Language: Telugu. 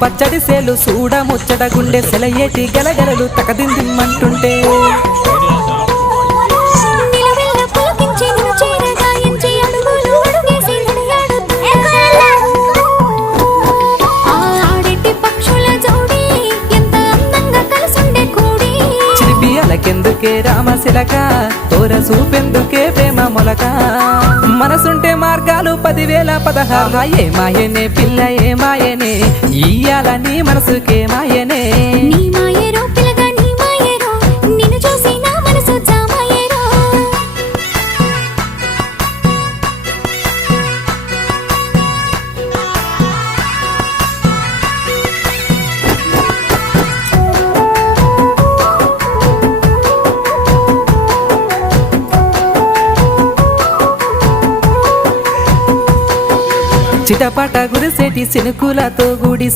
పచ్చడి సేలు చూడ ముచ్చట గుండె సెలయేటి గలగలలు తకదిందిమ్మంటుంటే నిలవెల్ల పులకించి నిన్ను చేరగాయించి అడుగులు అడుగేసి నడియాడుతుంటే ఆ ఆడేటి పక్షుల జోడి ఎంత అందంగా కలుసుండే కూడి చిలిపి అలకెందుకే రామశిలక తోర చూపెందుకే ప్రేమ మొలక మనసుంటే మార్గాలు 10,016 ఏ మాయనే పిల్ల ఏ మాయనే ఇయ్యాల నీ మనసుకే మాయనే నీ మాయేరో పిల్లగా నీ మాయేరో నిన్ను చూసి నా మనసు జామాయేరో చిటపట గురిసేటి చినుకులతో గుడి